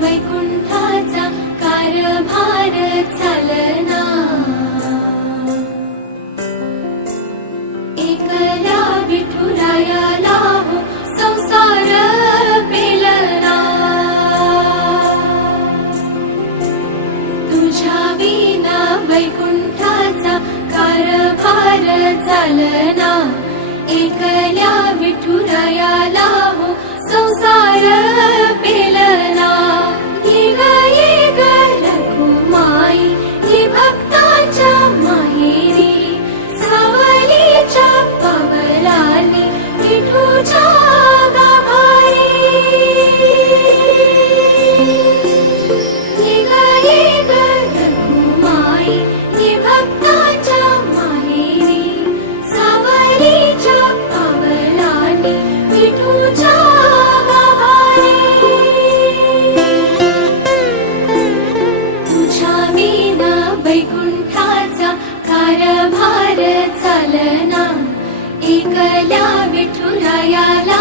वैकुंठाचा कारभार चालना, एकल्या विठुरायाला हो संसार पेलना, तुझ्या विना वैकुंठाचा कारभार चालना, एकल्या विठुरायाला हो संसार पेलना। ये ग रखुमाई ही भक्ताच्या माहेरी, सावलीच्या पावलांनी विठूच्या गाभारी। ये ग रखुमाई ही भक्ताच्या माहेरी, सावलीच्या पावलांनी विठूच्या गाभारी। तुझ्या विना वैकुंठाचा कारभार चालना, एकल्या विठुरायाला